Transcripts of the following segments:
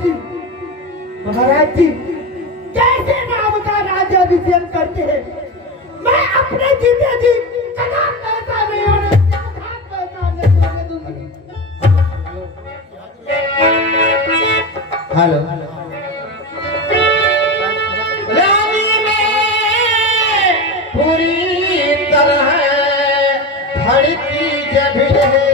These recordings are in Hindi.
महाराज जी कैसे राम का राज्याभिषेक करते हैं। मैं अपने जीते जी कदम पैसा नहीं होने दूंगी। हेलो रानी में पूरी तरह धड़की जब है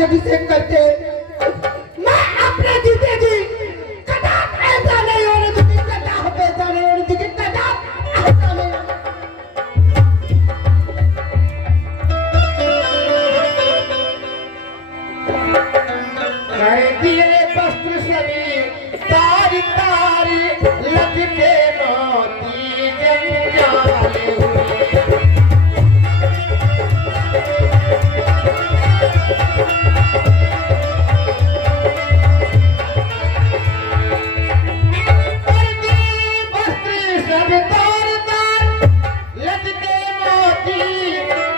अभिषेक करते। मैं अपने जीते जी कदाप ऐसा नहीं होने दूंगी, कदाप ऐसा नहीं होने दूंगी, कदाप ऐसा नहीं। कर दिए वस्त्र सभी तारी तारी लटके मोती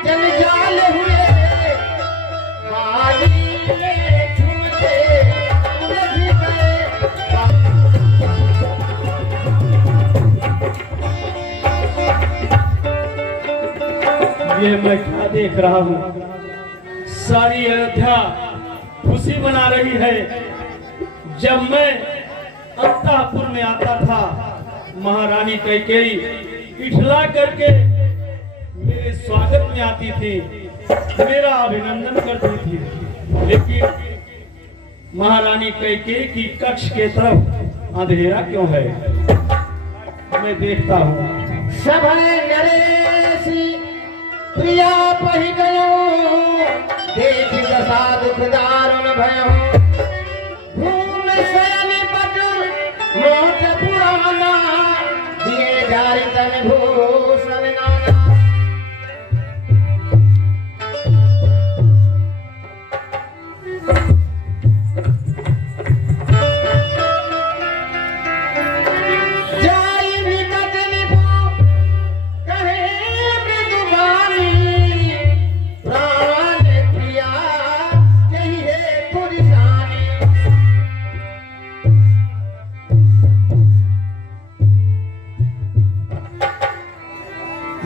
जंजाले हुए। ये मैं क्या देख रहा हूँ, सारी अयोध्या खुशी मना रही है। जब मैं अंतःपुर में आता था, महारानी कैकेयी इठला करके मेरे स्वागत में आती थी, मेरा अभिनंदन करती थी। लेकिन महारानी कैकेयी की कक्ष के तरफ अंधेरा क्यों है? मैं देखता हूँ। सभय नरेशी प्रिया पहि गयो, देख दशा दुख दारुण भयो। भूम शयन पटु मोट पुराना, दिए जारि तन भूषण नाना।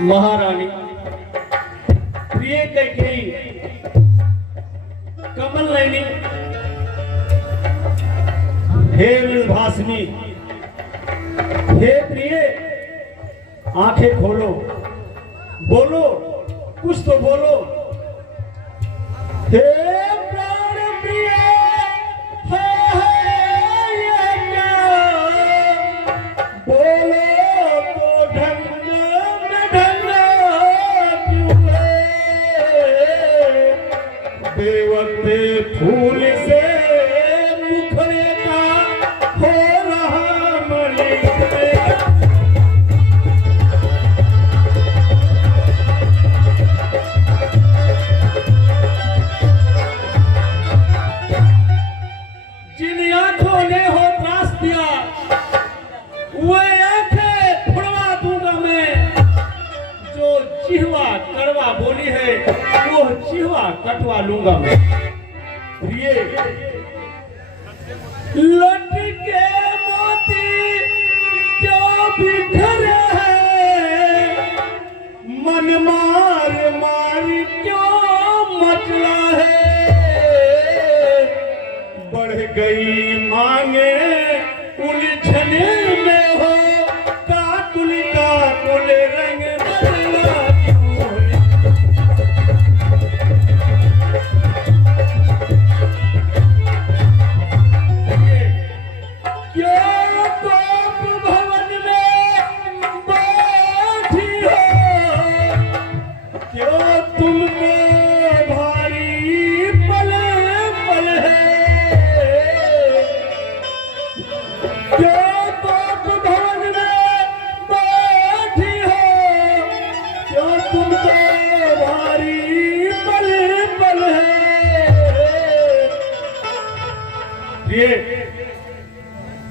महारानी प्रिय कैकेयी कमल नयनी, हे मृदभाषिनी, हे प्रिय, आंखें खोलो, बोलो, कुछ तो बोलो। हे प्राण प्रिय, ये क्या बोलो तो ढंग बेवक्ते फूल से मुखड़े का हो रहा मलिक। जिन आंखों ने हो त्रास दिया, वह आंखें फुड़वा दूंगा मैं। जो जिह्वा कड़वा बोली है, वो जिह्वा कटवा लूंगा मैं। प्रिय, लटके मोती क्यों बिखरे हैं, मन मार मार क्यों मचला है। बढ़ गई मांगे उलझने में हो, काकुल काकुल रंग बदला। क्यों तुमको प्रिय,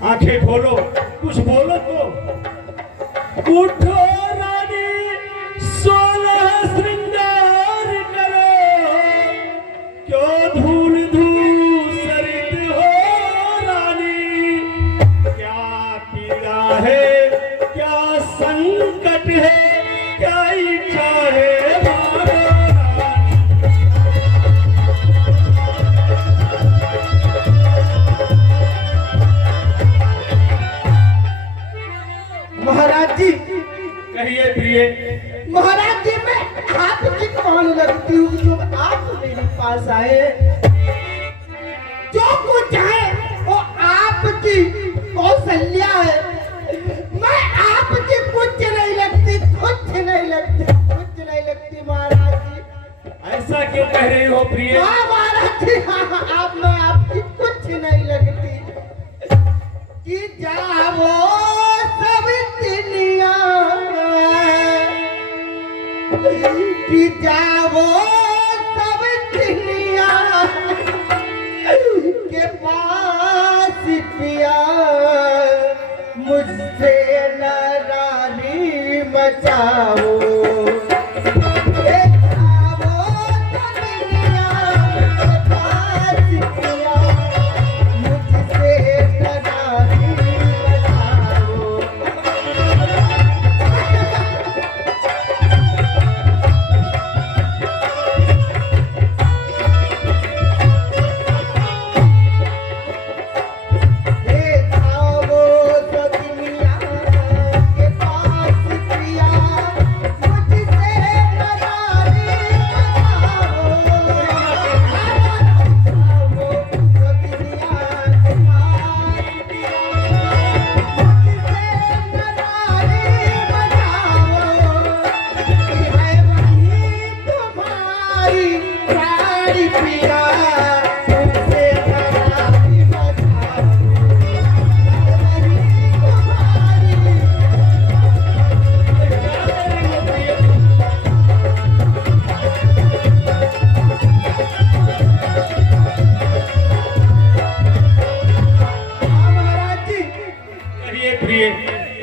आंखें खोलो, कुछ बोलो तो। उठो रानी, 16 श्रृंगार करो, क्यों धूल धूसरित हो रानी। क्या पीड़ा है, क्या संकट है, क्या इच्छा है मानो रानी। महाराज जी, कहिए प्रिय। महाराज जी, मैं आपकी कौन लगती हूँ जो आप मेरे पास आए। जो कुछ है वो आपकी कौशल्या है। मैं आपकी कुछ नहीं लगती, कुछ नहीं लगती, कुछ नहीं लगती महाराज जी। ऐसा क्यों कह रही हो प्रिय? हाँ महाराज जी, हाँ, आप मैं आपकी कुछ नहीं लगती। कि जाओ सब दुनिया, कि जाओ सब दुनिया के पास पिया, मुझसे नारानी मचाओ।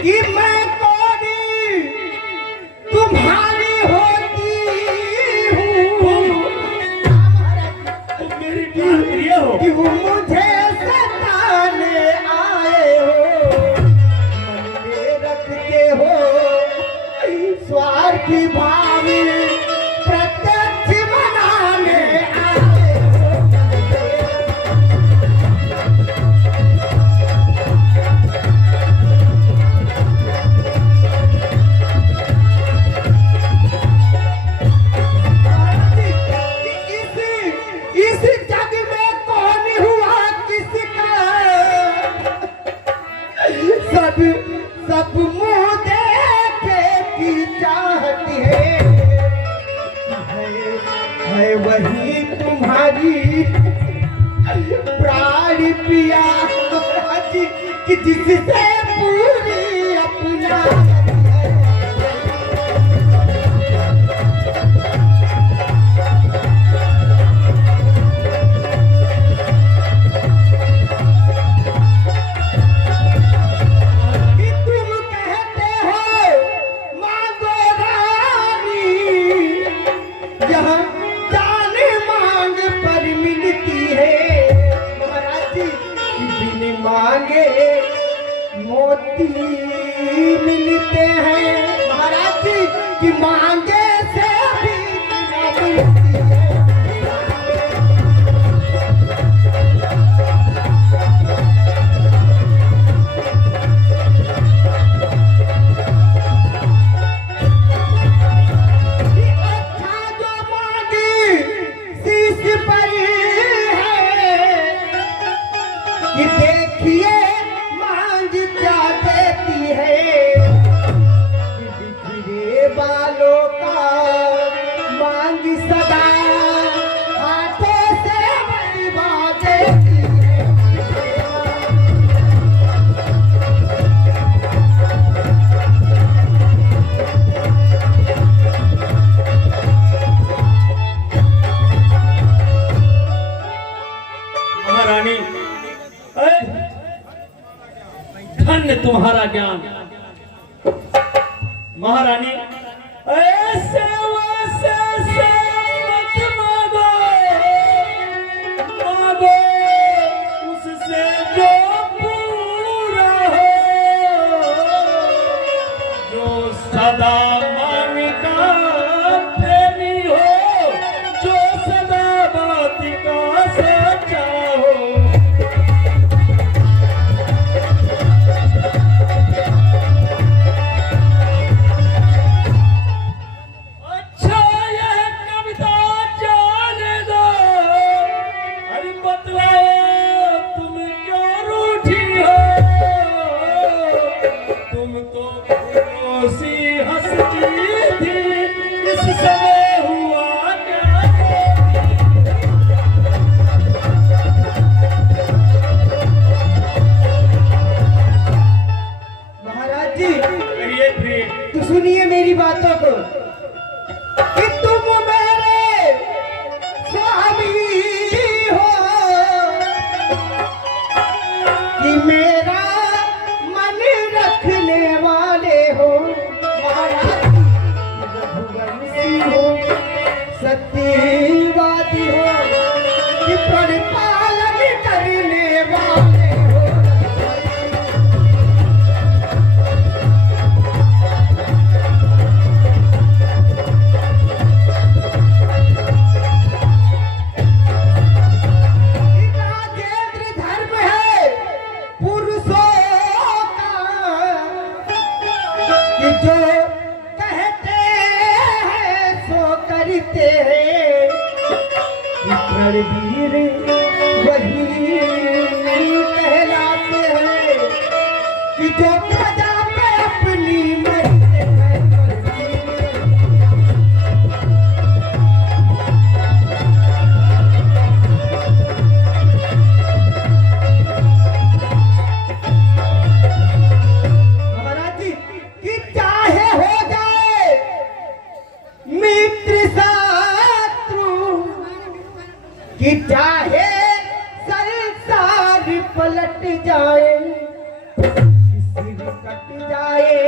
कि मैं कौड़ी तुम्हारी होती हूँ। तुम मेरी जान प्रिय हो। कि मुझे सताने आए हो, मन में रखते हो स्वार्थी भावी, प्रत्यक्ष मनाने आए हो। इस जग में कौन हुआ किसका, सब मुंह देखे की चाहती है वही तुम्हारी प्राण पिया, कि जिससे पूरी अपना मांगे मोती मिलते हैं महाराज जी, कि मांगे से भी मिलती है। अच्छा जो मांगी शीश पर है, कि देखिए मांग क्या देती है। कि बिखरे बालों का तुम्हारा ज्ञान। महारानी ऐसे वैसे से मत मांगो, मांगो उससे जो पूरा हो, जो सदा मन का प्रेमी हो, जो सदा बात का सच्चा हो। अच्छा यह कविता जाने दो, अरे बतलाओ तुम क्यों रूठी हो, तुम तो फूलों सी हंसती थी, इस समय हुआ क्या? महाराज जी कहिए प्रिय। तो सुनिए मेरी बातों को कि तुम मेरे स्वामी हो, कि मेरा मन रखने वाले हो। महाराज रघुवंशी हो, सत्यवादी हो, कि परिपालन करने वाले हो। राजेंद्र धर्म है पुरुषों का, कि जो कहते हैं सो करते हैं, कि रणवीर वही कहलाते हैं, कि जो प्रजा पे अपनी मरते हैं। महाराज जी कि चाहे हो जाए मित्र शत्रु, कि चाहे संसार पलट जाए, सिर कट जाए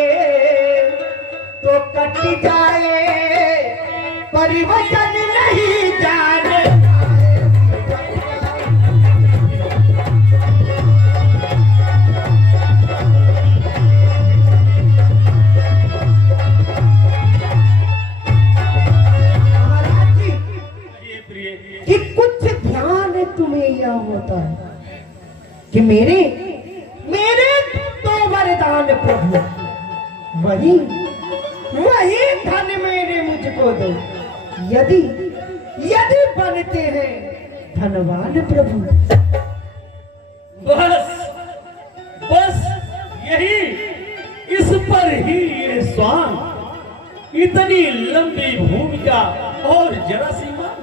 तो कट जाए, परिवर्तन नहीं जाने महाराज जी कहिए प्रिय। कि कुछ ध्यान तुम्हें यह होता है कि मेरे मेरे तो वरदान प्रभु, वही वही धन मेरे मुझको दो, यदि यदि बनते हैं धनवान प्रभु। बस बस यही, इस पर ही ये स्वान, इतनी लंबी भूमिका और जरा सी मान।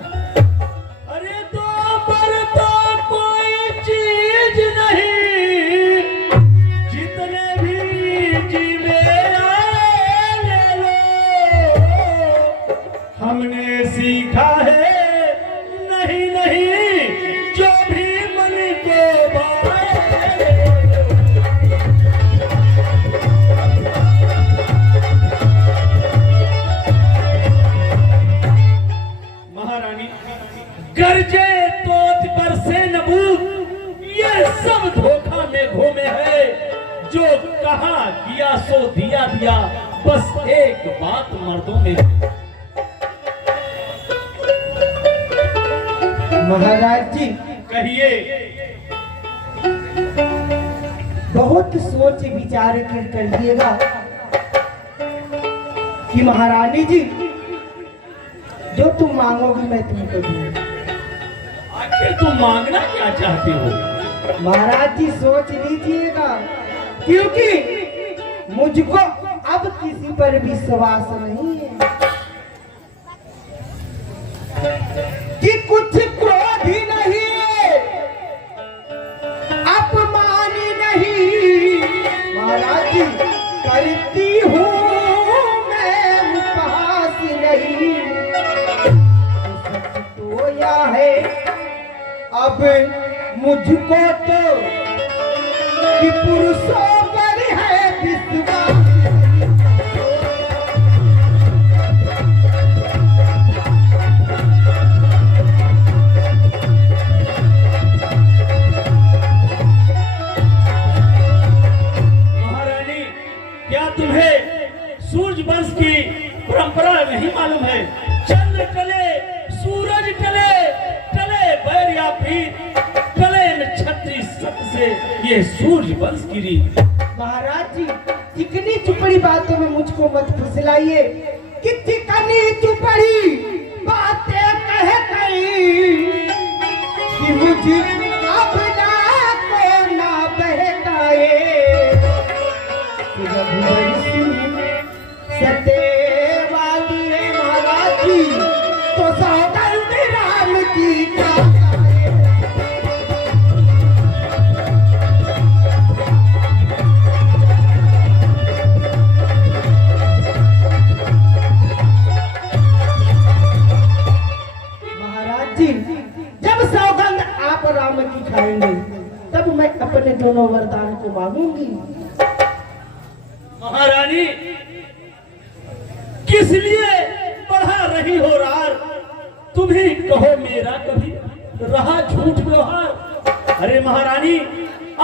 अरे तो पर तो कोई चीज नहीं, जितने भी जीवे आए ले लो, हमने सीखा है नहीं नहीं, जो भी मन को भाए ले लो। महारानी गर्जे तोत पर से नबूत, ये सब धोखा में घूमे है, जो कहा किया सो दिया दिया, बस एक बात मर्दों में। महाराज जी कहिए। बहुत सोच विचार कर करिएगा कि महारानी जी जो तुम मांगोगी मैं तुमको दूंगा। आखिर तुम मांगना क्या चाहते हो? महाराज जी सोच लीजिएगा, क्योंकि मुझको अब किसी पर विश्वास नहीं है, कि कुछ क्रोध ही नहीं है, अपमान नहीं। महाराज जी करती हूँ मैं उपहास नहीं, सच तो यह है अब मुझको तो कि पुरुषों पर है ये सूर्य वंश की रीत। महाराज जी, चिकनी चुपड़ी बातों में मुझको मत फुसलाइए कि चिकनी चुपड़ी बातें कह गई कि मुझे अपना को ना बहकाए। जब बरसी सते वाली है महाराज जी, तो सौगंध राम की का जब सौगंध आप राम की खाएंगे तब मैं अपने दोनों वरदान को मांगूंगी। महारानी, किस लिए बढ़ा रही हो रार? तुम ही कहो मेरा कभी रहा झूठ व्यवहार। अरे महारानी,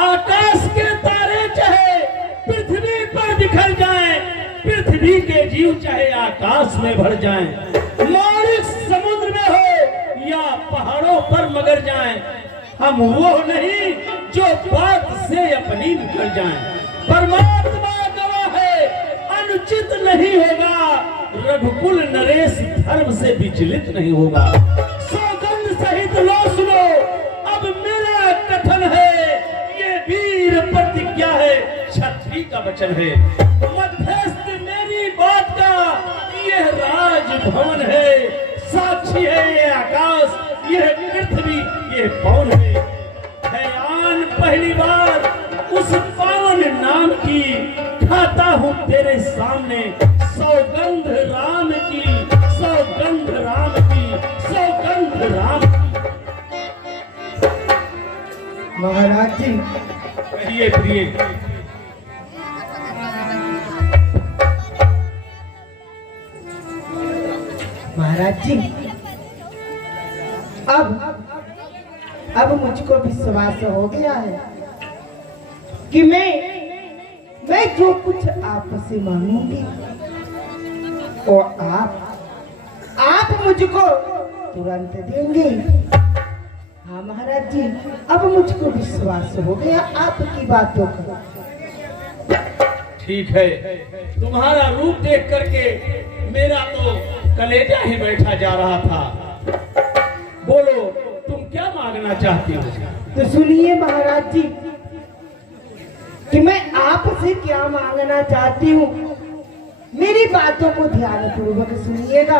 आकाश के तारे चाहे पृथ्वी पर बिखर जाएं, पृथ्वी के जीव चाहे आकाश में भर जाएं, मौलिक समुद्र में हो या पहाड़ों पर मगर जाएं, हम वो नहीं जो बात से अपनी निकल जाएं। परमात्मा गवाह है, अनुचित नहीं होगा, रघुकुल नरेश धर्म से विचलित नहीं होगा। सौगंध सहित लो सुनो, अब मेरा कथन है, ये वीर प्रतिज्ञा है, क्षत्रिय का वचन है। मध्यस्थ मेरी बात का ये राजभवन है, साक्षी है ये आकाश, ये पृथ्वी, ये पवन है। आन पहली बार उस पावन नाम की खाता हूँ तेरे सामने, सौगंध राम की, सौगंध राम की, सौगंध राम की। महाराज जी, कहिए प्रिय। महाराज जी, अब मुझको विश्वास हो गया है कि मैं जो कुछ आपसे मांगूंगी और आप मुझको तुरंत देंगे। हाँ महाराज जी, अब मुझको विश्वास हो गया आपकी बातों का। ठीक है, तुम्हारा रूप देख करके मेरा तो कलेजा ही बैठा जा रहा था। बोलो, तुम क्या मांगना चाहती हो? तो सुनिए महाराज जी कि मैं आपसे क्या मांगना चाहती हूँ, मेरी बातों को ध्यान पूर्वक सुनिएगा।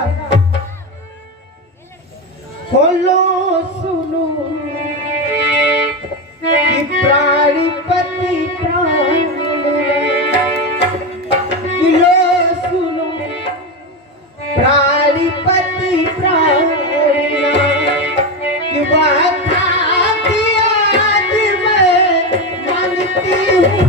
बोलो सुनो कि प्राणपति प्राण, लो सुनो प्राणपति प्राण, कि वह था दिया मैं मानती हूँ।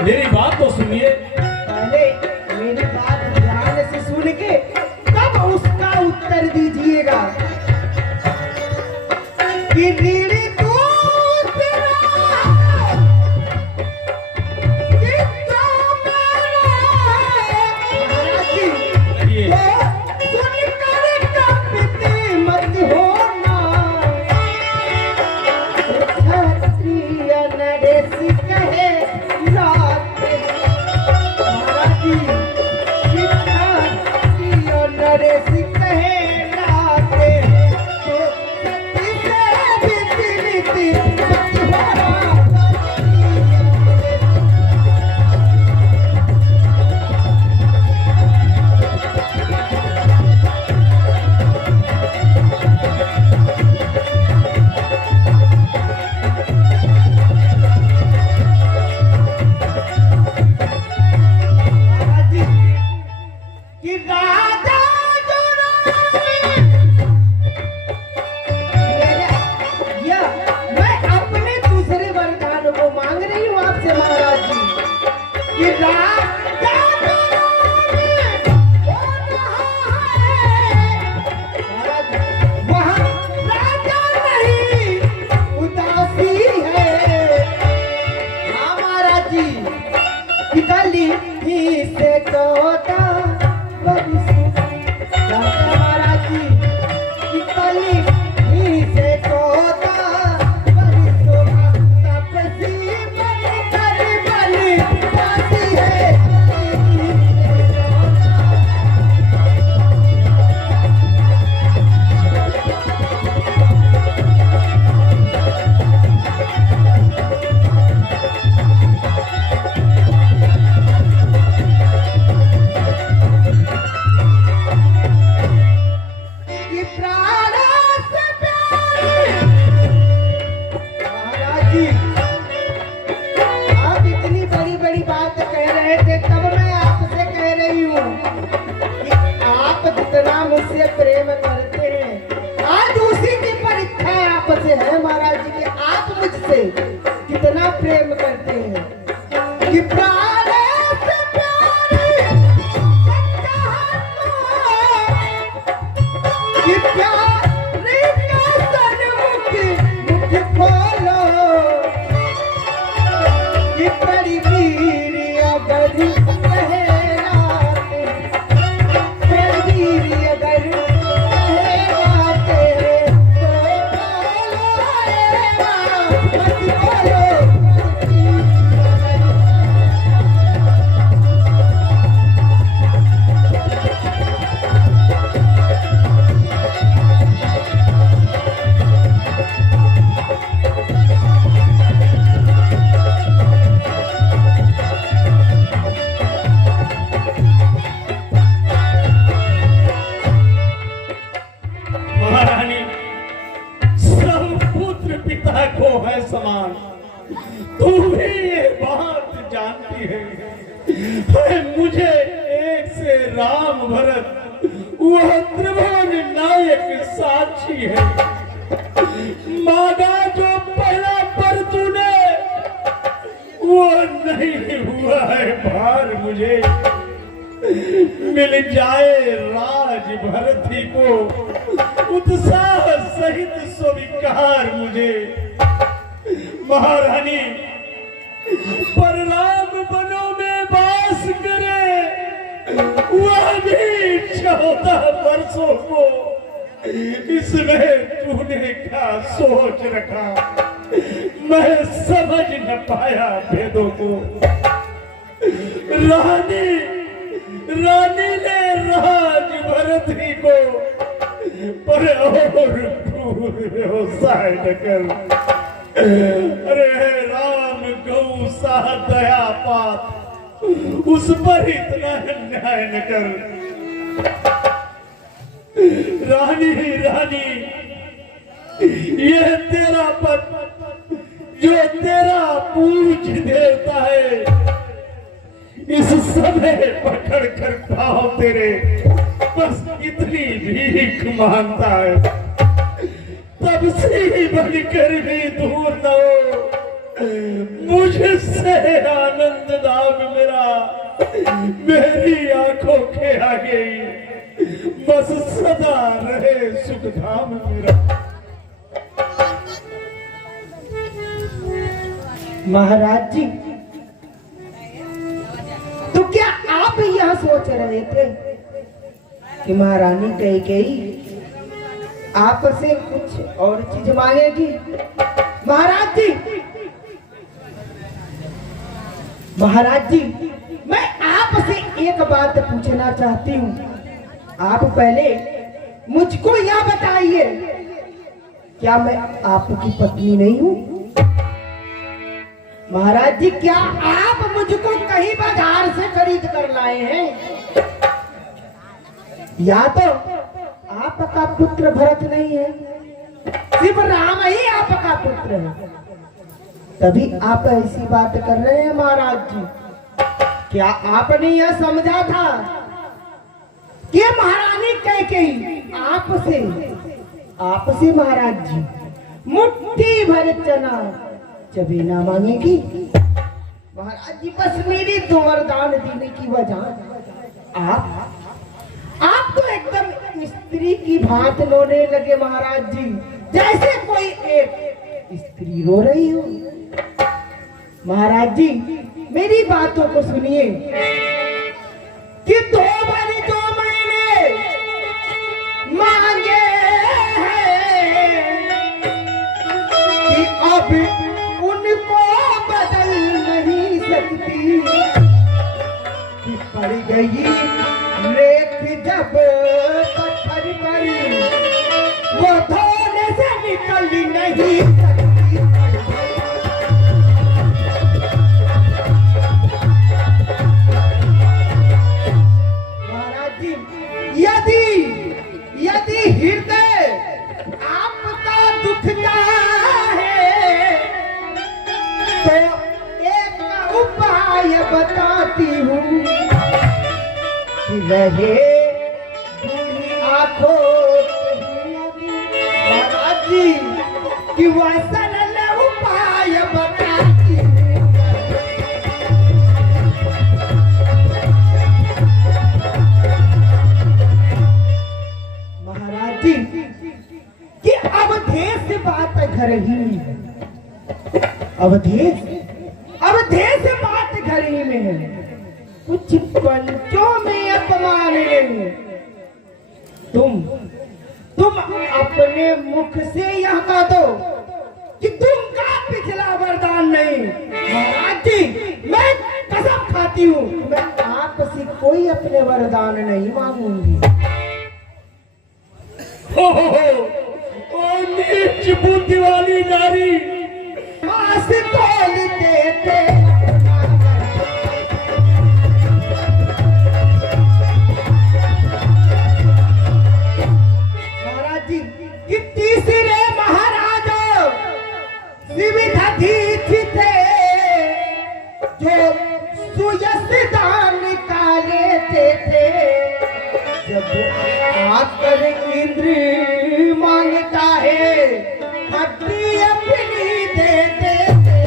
मेरी बात तो सुनिए। पहले मेरी बात ध्यान से सुन के तब उसका उत्तर दीजिएगा कि ऋणी तू तेरा महारानी, सब पुत्र पिता को है समान। तू भी ये बात जानती है मुझे एक से राम भरत वह त्रिभुवन नायक साक्षी है। मांगा जो पहला पर तूने वो नहीं हुआ है भार मुझे। मिल जाए राज भरती को उत्साह सहित स्वीकार मुझे। महारानी, परनाम बनों में वास करे वह भी 14 वर्षों को। इसमें तूने क्या सोच रखा, मैं समझ न पाया भेदों को। रानी ने राज भरत ही को पर और व्यवसाय न कर। अरे राम गौ सा दया पात उस पर इतना अन्याय न कर। रानी यह तेरा पद जो तेरा पूज देता है, इस समय पकड़ कर पाओ तेरे बस इतनी भीख मांगता है। तब से ही बनकर भी दूर न हो मुझसे आनंद दाग मेरा मेरी आंखों के आगे बस सदा रहे सुख धाम मेरा। महाराज जी, तो क्या आप यह सोच रहे थे कि महारानी कैकेयी आपसे कुछ और चीज मांगेगी? महाराज जी, मैं आपसे एक बात पूछना चाहती हूँ। आप पहले मुझको यह बताइए, क्या मैं आपकी पत्नी नहीं हूँ? महाराज जी, क्या आप मुझको कहीं बाजार से खरीद कर लाए हैं? या तो आपका पुत्र भरत नहीं है, सिर्फ राम ही आपका पुत्र है, तभी आप ऐसी बात कर रहे हैं। महाराज जी, क्या आपने यह समझा था कि महारानी कैकेयी आपसे महाराज जी मुट्ठी भर चना चबेना मांगेगी? महाराज जी, बस मेरी तो वरदान देने की वजह आप तो एकदम स्त्री की भांति रोने लगे महाराज जी, जैसे कोई एक स्त्री रो रही हो। महाराज जी, मेरी बातों को सुनिए कि 2 बार जो मैंने मांगे हैं कि अब उनको बदल नहीं सकती, कि पड़ गई रेत जब पत्थर पर वो धोने से निकल नहीं सकती। महाराज जी, यदि हृदय आपका दुखता है तो एक उपाय बताती हूँ कि रहे बुरी आंखों महाराज जी, कि वह सरल उपाय बताती हूँ। महाराज जी, बात घर ही में है। अवधेश अवधेश बात घर ही में है। कुछ पंचों में अपमान नहीं। तुम अपने मुख से यह कह दो कि तुमका पिछला वरदान नहीं। महाराज जी, मैं कसम खाती हूँ, मैं आपसे कोई अपने वरदान नहीं मांगूंगी। ओ नीच बुद्धि वाली नारी, मास तोल देते महाराज जी कि तीसरे महाराज शिवधीश थे जो सुयश दान निकाले थे। जब आकर इंद्र मांगता है हड्डी अपनी देते थे।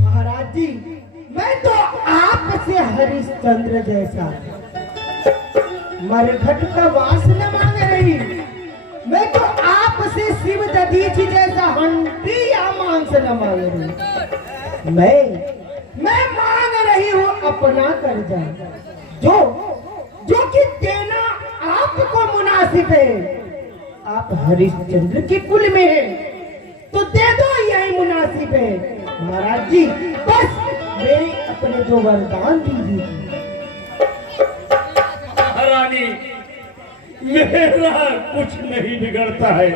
महाराज जी, मैं तो आपसे हरिश्चंद्र जैसा मरघट का वास न मांग रही। मैं तो आपसे शिव दधीच जैसा हंडी या मांस न मांग रही। मैं मांग रही हूँ अपना कर्जा, जो कि देना आपको मुनासिब है। आप हरिश्चंद्र के कुल में हैं, तो दे दो, यही मुनासिब है। महाराज जी, बस मेरे अपने दो वरदान दीजिए। रानी, मेरा कुछ नहीं बिगड़ता है।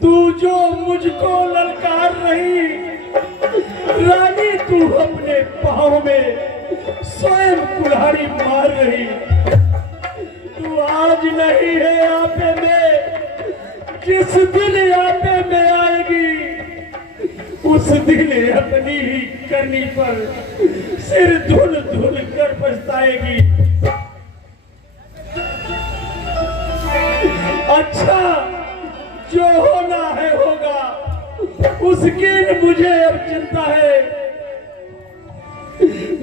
तू जो मुझको ललकार रही, रानी तू अपने पाँव में स्वयं कुल्हाड़ी मार रही। तू आज नहीं है आपे में, जिस दिन आपे में आएगी उस दिन अपनी ही करनी पर सिर धुल धुल कर पछताएगी। अच्छा, जो होना है होगा, उसकी मुझे अब चिंता है।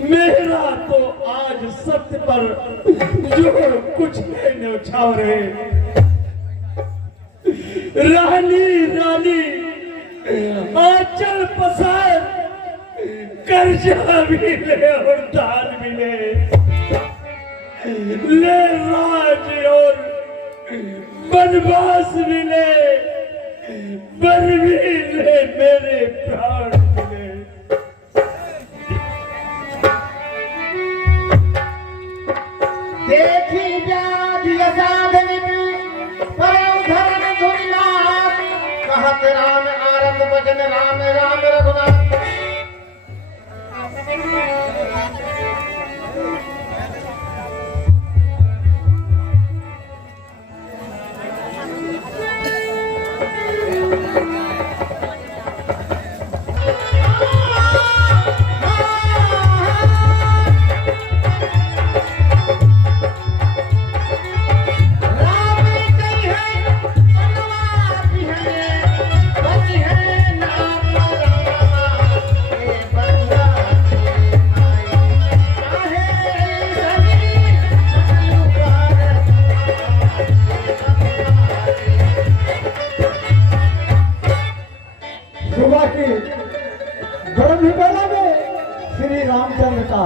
मेरा तो आज सत्य पर जो कुछ है न्यौछावर है। रानी रानी आंचल पसार, कर्जा भी ले और दान भी ले राज और बनवास मिले, बर भी ले, मेरे प्राण मिले। देखी व्याधि साधन परम धर्म धुनिनाथ, कहत राम आरत भजन राम राम रघुनाथ।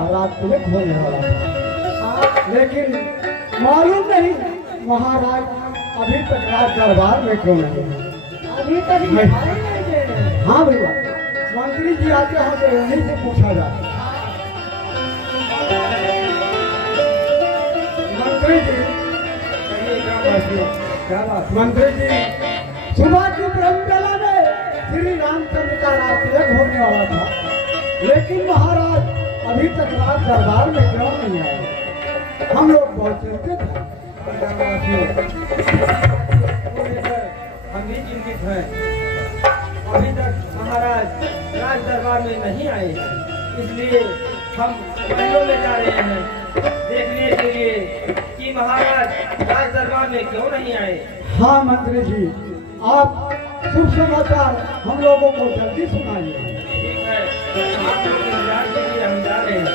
राजपुलित होने वाला था, लेकिन मालूम नहीं महाराज अभी तक राज दरबार में क्यों नहीं है। अभी तक हाँ भैया, मंत्री जी आते हैं तो उन्हीं से पूछा जाए। मंत्री जी, क्या बात? मंत्री जी, सुबह की ब्रह्मवेला में श्री रामचंद्र का राजतिलक होने वाला था, लेकिन महाराज अभी तक राज दरबार में क्यों नहीं आए? हम लोग बहुत चिंतित हैं। हम भी चिंतित हैं। अभी तक महाराज राज दरबार में नहीं आए, इसलिए हम महलों में जा रहे हैं देखने के लिए कि महाराज राज दरबार में क्यों नहीं आए। हाँ मंत्री जी, आप शुभ समाचार हम लोगों को जल्दी सुनाइए। ठीक है, आपके इंतजार के लिए हम जा रहे हैं।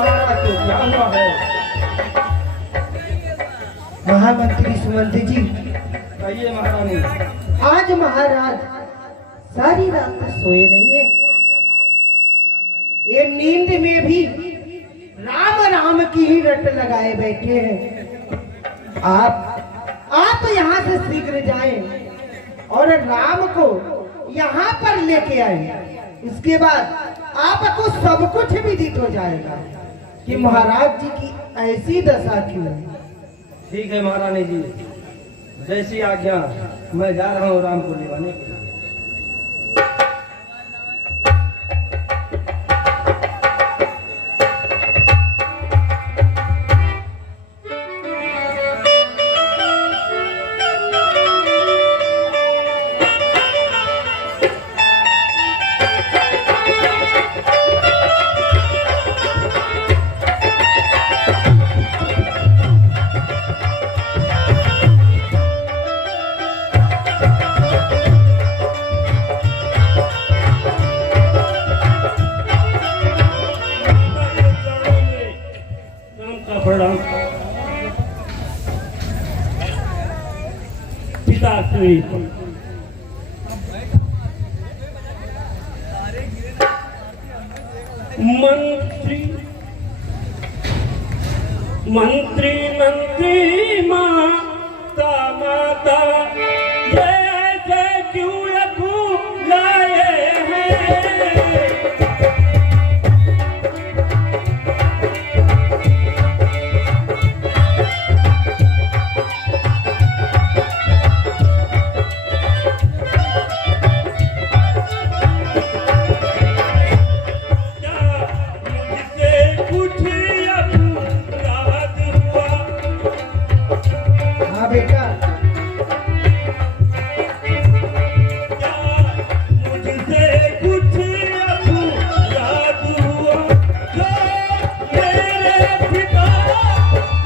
महाराज तो क्या हुआ है? महामंत्री सुमंत जी, कहिए महारानी। आज महाराज सारी रात तक सोए नहीं है। ये नींद में भी राम राम की ही रट लगाए बैठे हैं। आप यहाँ से शीघ्र जाएं और राम को यहाँ पर लेके आए। इसके बाद आपको सब कुछ विदित हो जाएगा कि महाराज जी की ऐसी दशा क्यों है। ठीक है महारानी जी, जैसी आज्ञा। मैं जा रहा हूँ राम को लेवाने के लिए। प्रणाम। पिताश्री, मंत्री मंत्री माता माता जैसे क्यों यकू लाए हैं। बेटा, मुझसे कुछ याद हुआ जो मेरे पिता हैं।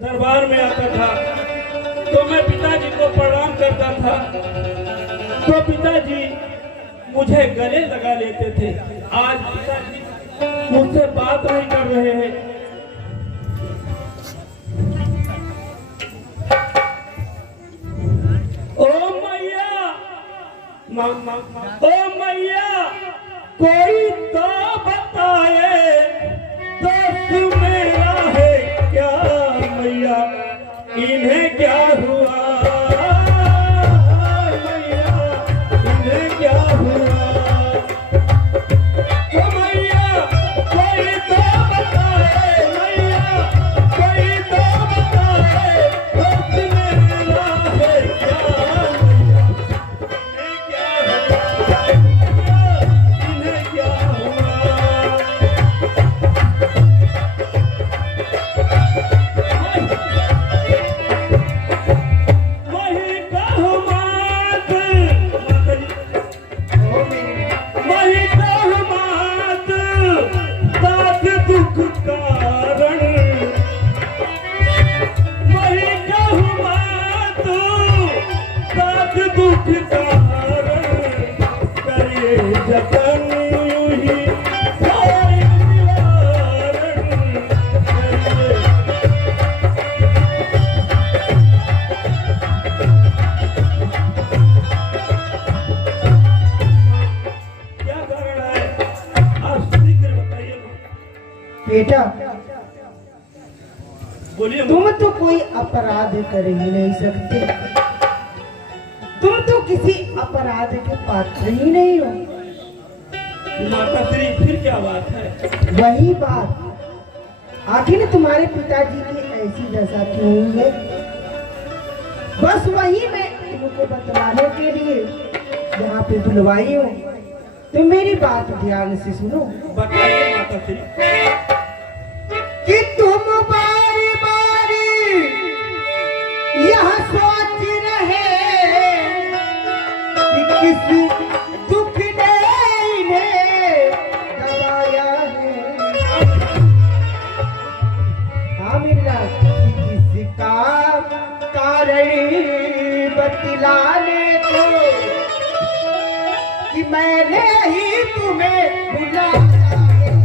दरबार में आता था तो मैं पिताजी को प्रणाम करता था, तो पिताजी मुझे गले लगा लेते थे। आज पिताजी मुझसे बात नहीं कर रहे हैं। ओ मैया, ओ मैया, कोई तो बताए दोस्त मेरा है क्या मैया, इन्हें क्या हुआ मैया, इन्हें क्या हुआ। ओ मैया, कोई तो बताए मैया, कोई तो बताए दोस्त मेरा है क्या मैया, इन्हें क्या हुआ, इन्हें क्या हुआ। बेटा बोलिए तुम तो कोई अपराध कर ही नहीं सकते, तुम तो किसी अपराध के पात्र ही नहीं हो। माता श्री फिर क्या बात है? वही बात, आखिर तुम्हारे पिताजी की ऐसी दशा क्यों हुई है, बस वही मैं तुमको बतलाने के लिए यहाँ पे बुलवाई हूँ। तुम मेरी बात ध्यान से सुनो। बताइए माता श्री। कि तुम बारी बारी यह सोच रहे कि किसी दुख ने इन्हें दबाया है। हाँ मिला किसका कारण बतलाने को कि मैंने ही तुम्हें बुलाया है।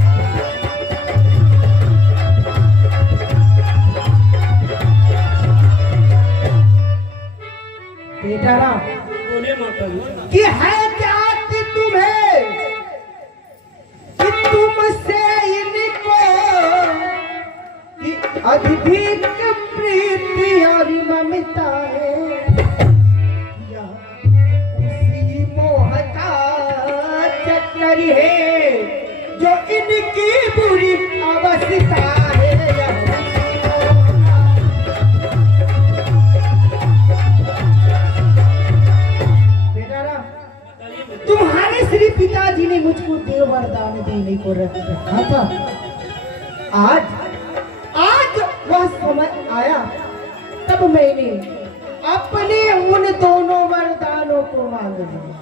बेटा राम, बोलिए माता जी। कि है जाति तुम्हें कि तुमसे इनको कि अधिक प्रीति और ममता है, या उसी मोह का चक्कर है जो इनकी बुरी अवस्था है। या बेटा राम, तुम्हारे श्री पिताजी ने मुझको देव वरदान देने को रखा था। आज वह समय आया तब मैंने अपने उन दोनों वरदानों को मांग लिया।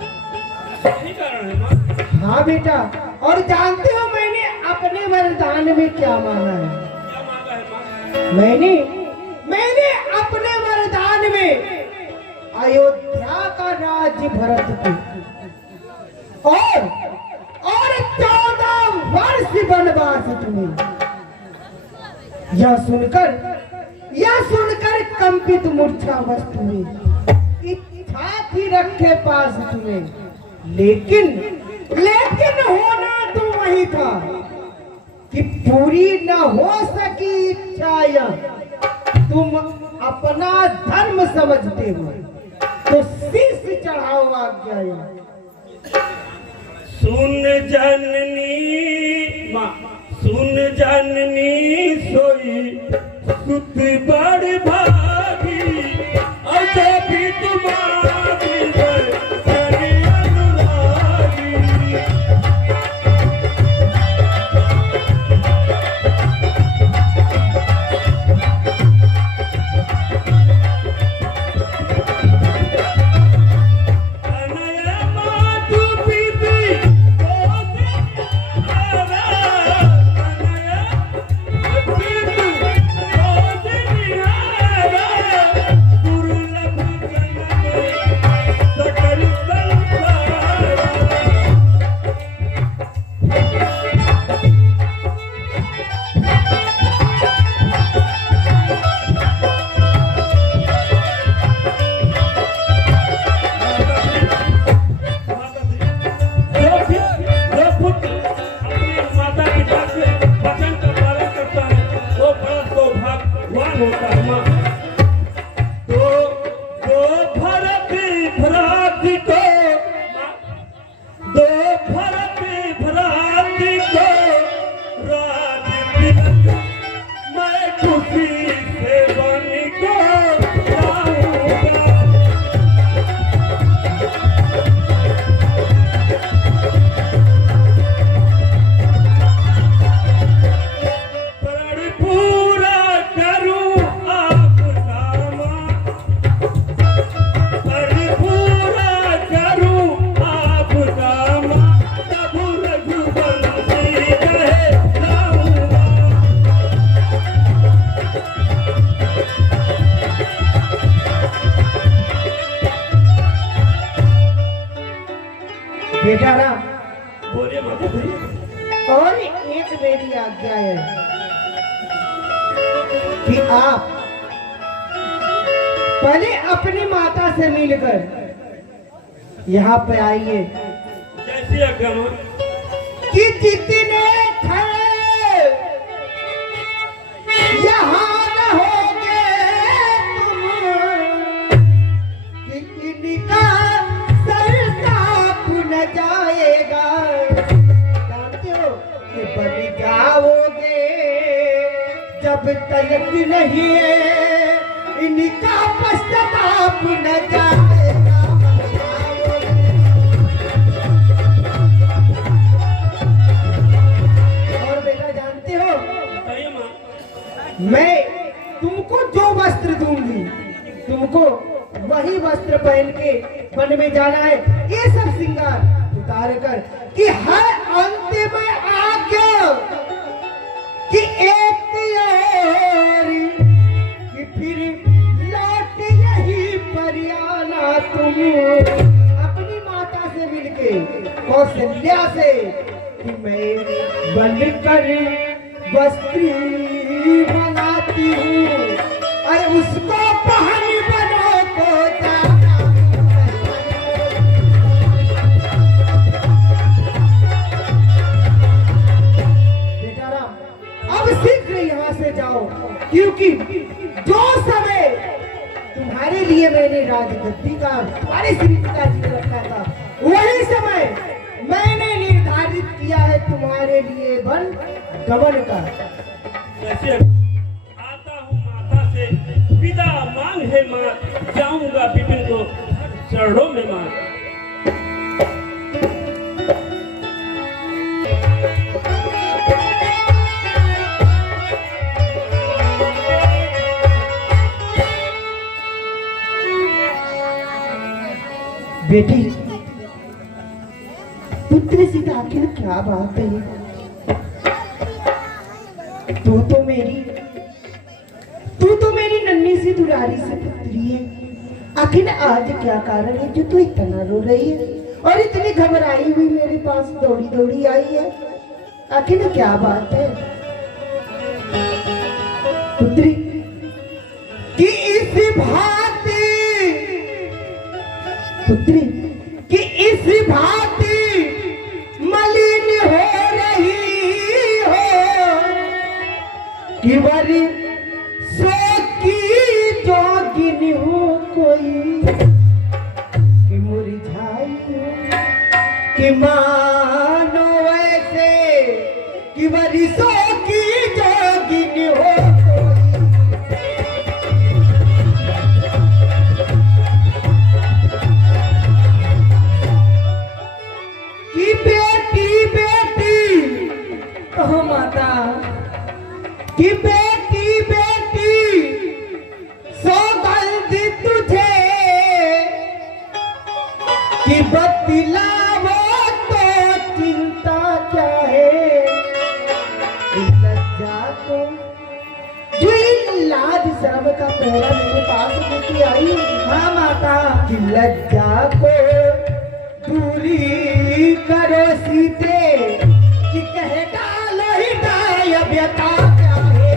यही कारण है माँ। हाँ बेटा, और जानते हो मैंने अपने वरदान में क्या मांगा है? क्या मांगा है माँ? मैंने अपने वरदान में अयोध्या का राज्य भरत को और 14 वर्ष वनवास तुम्हें। यह सुनकर कंपित मूर्छा वस्तु में इच्छा थी रखे पास तुम्हें, लेकिन होना तो वही था कि पूरी न हो सकी इच्छा। तुम अपना धर्म समझते हो तो शीश चढ़ाओ आज्ञा। सुन जननी माँ, सुन जननी सोई सुत बड़ भागी, अच्छा भी तुम्हारी बड़ी अनुरागी। बेटा राम, बोलिए माता श्री। और एक मेरी आज्ञा है कि आप पहले अपनी माता से मिलकर यहाँ पे आइए। जैसी आज्ञा माँ। कि जितने थे आप न जाएगा और बेटा जानते हो बताइए माँ। मैं तुमको जो वस्त्र दूंगी तुमको वही वस्त्र पहन के वन में जाना है। ये सब श्रृंगार उतार कर कि हर अंतिम आज्ञा कि एक तैयारी कि फिर लौट यही पर आना तुम अपनी माता से मिलके कौशल्या से कि मैं बनकर वस्त्री बनाती हूँ और उसको पहन बनो को जाना। बेटा राम अब शीघ्र यहाँ से जाओ क्योंकि जो समय तुम्हारे लिए मैंने राजगद्दी का तुम्हारे श्री पिताजी ने रखा था वही समय मैंने निर्धारित किया है तुम्हारे लिए वन गमन का। कैसे आता हूँ माता से विदा मांग है माँ, जाऊंगा विपिन को चरणों में माँ। बेटी पुत्र से आखिर क्या बात है? तू तो मेरी नन्ही सी दुलारी से पुत्री है। आखिर आज क्या कारण है जो तू इतना रो रही है और इतनी घबराई हुई मेरे पास दौड़ी दौड़ी आई है? आखिर क्या बात है पुत्री? कि इस भांति पुत्री कि इस भांति मलिन हो रही हो कि बड़ी सो की जोगिन हो कोई कि मुरझाई हो कि मानो ऐसे कि बड़ी सो की जोगिन हो कि बेटी बेटी कहो माता कि बेटी बेटी सौगंध तुझे कि बतलावो तो चिंता क्या है? लज्जा को जो इन लाज शर्म का पहरा मेरे पास लेके आई। हाँ माता कि लज्जा को दूरी करो सीते कि कहे डालो ही डाय व्यथा क्या है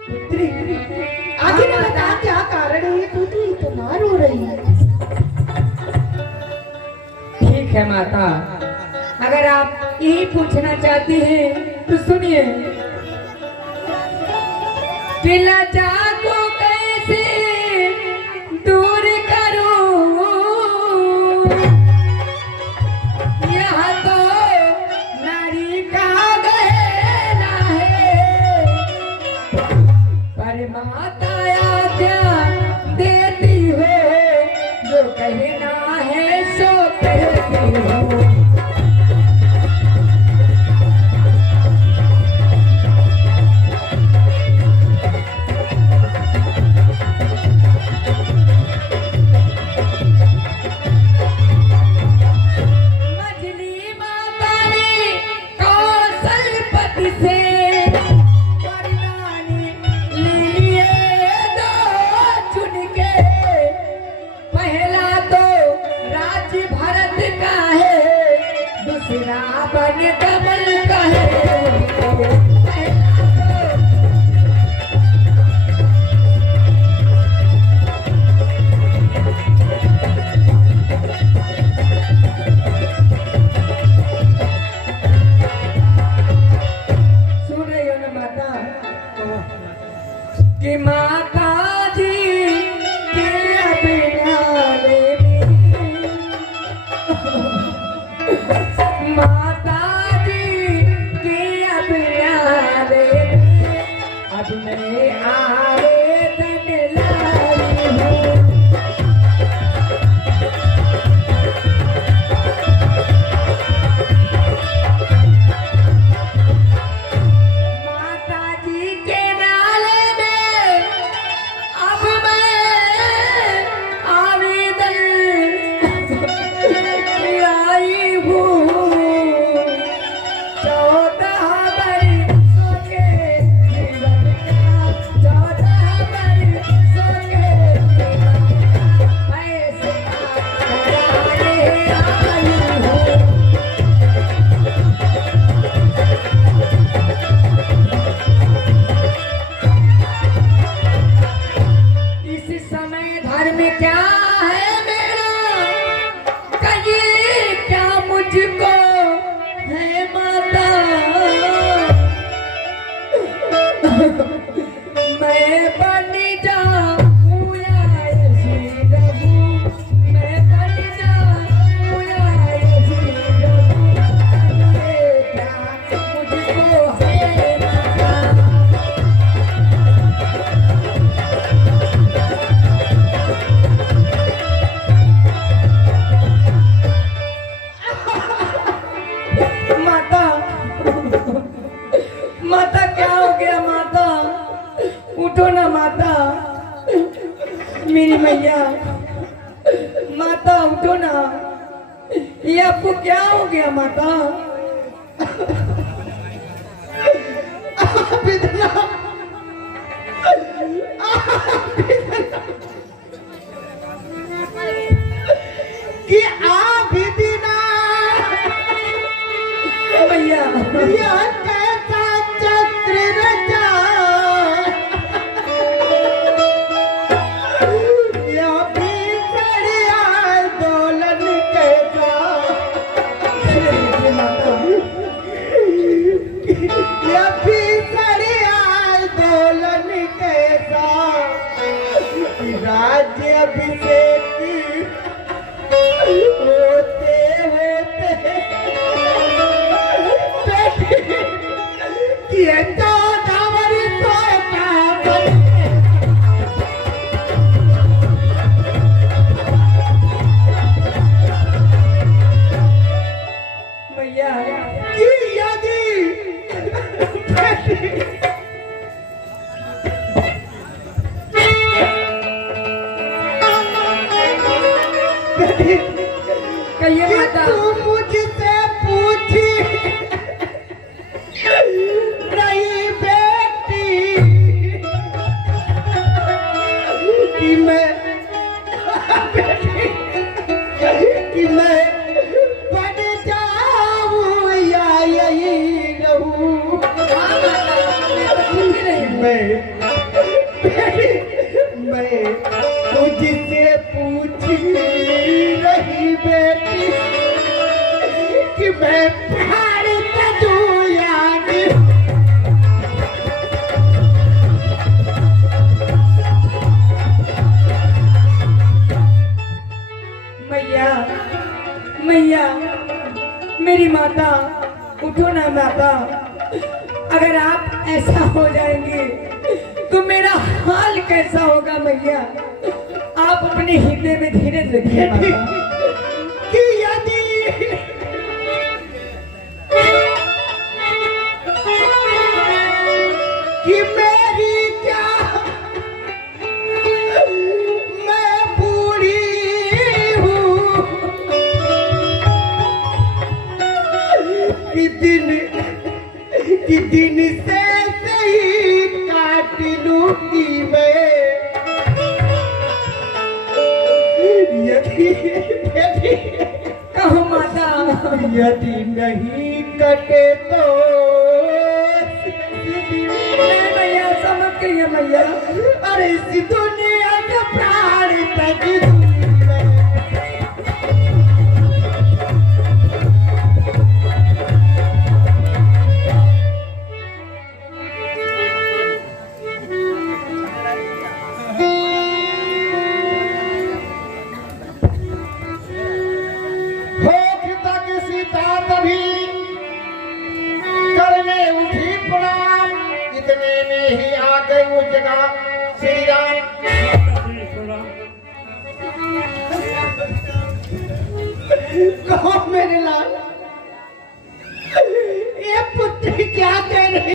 पुत्री आगे बता क्या कारण है तू इतना रो रही है? ठीक है माता, अगर आप यही पूछना चाहती हैं तो सुनिए। कि लज्जा को कैसे दूर करूं, यह तो नारी का गहना है, पर माता आज्ञा देती हो जो कहना है सो कहती हो। कि माता जी के बिनाले माता जी के बिना अब मैं आवेदन लाई हूँ। माता जी के नाले में अब मैं आवेदन लाई हूँ। 14 बरसों के जीवन का, 14 बरसों के जीवन का फैसला कराने आई हूँ। इस समय धर्म क्या है मेरा, कहिए क्या मुझको है माता। मैं बन जाऊं या ऐसी रहूं, मैं बन जाऊं या ऐसी रहूं, कहिए क्या मुझको है माता। माता, माता क्या हो गया माता, उठो ना माता, मेरी मैया, माता उठो ना, ये आपको क्या हो गया माता। बिदना, कि आप बिदना मैया यह कैसा चक्र रचा, यह भीतर आंदोलन कैसा, यह भीतर आंदोलन कैसा, राज्य अभिषेक होते होते ये तो दावर सोता मैया कि यदि कहिए माता। तू मुझसे पूछी रही बेटी कि मैं कि मैं बन जाऊं या यही रहूं, मैं तुझसे पूछी रही बेटी कि मैं प्यार करूं या नहीं। मैया, मैया, मेरी माता उठो ना माता, अगर आप ऐसा हो जाएंगे तो मेरा हाल कैसा होगा मैया। आप अपने हृदय में धीरज रखिए माता। कि यदि कि मेरी क्या मैं बूढ़ी हूँ कि दिन से सही काट लूंगी मैं, यदि कहो माता। यदि नहीं कटे तो नहीं मैया, समझ गई है मैया। अरे इस दुनिया का प्राण तक इतने में ही आ गए वो जगह। श्री राम कहो मेरे लाल,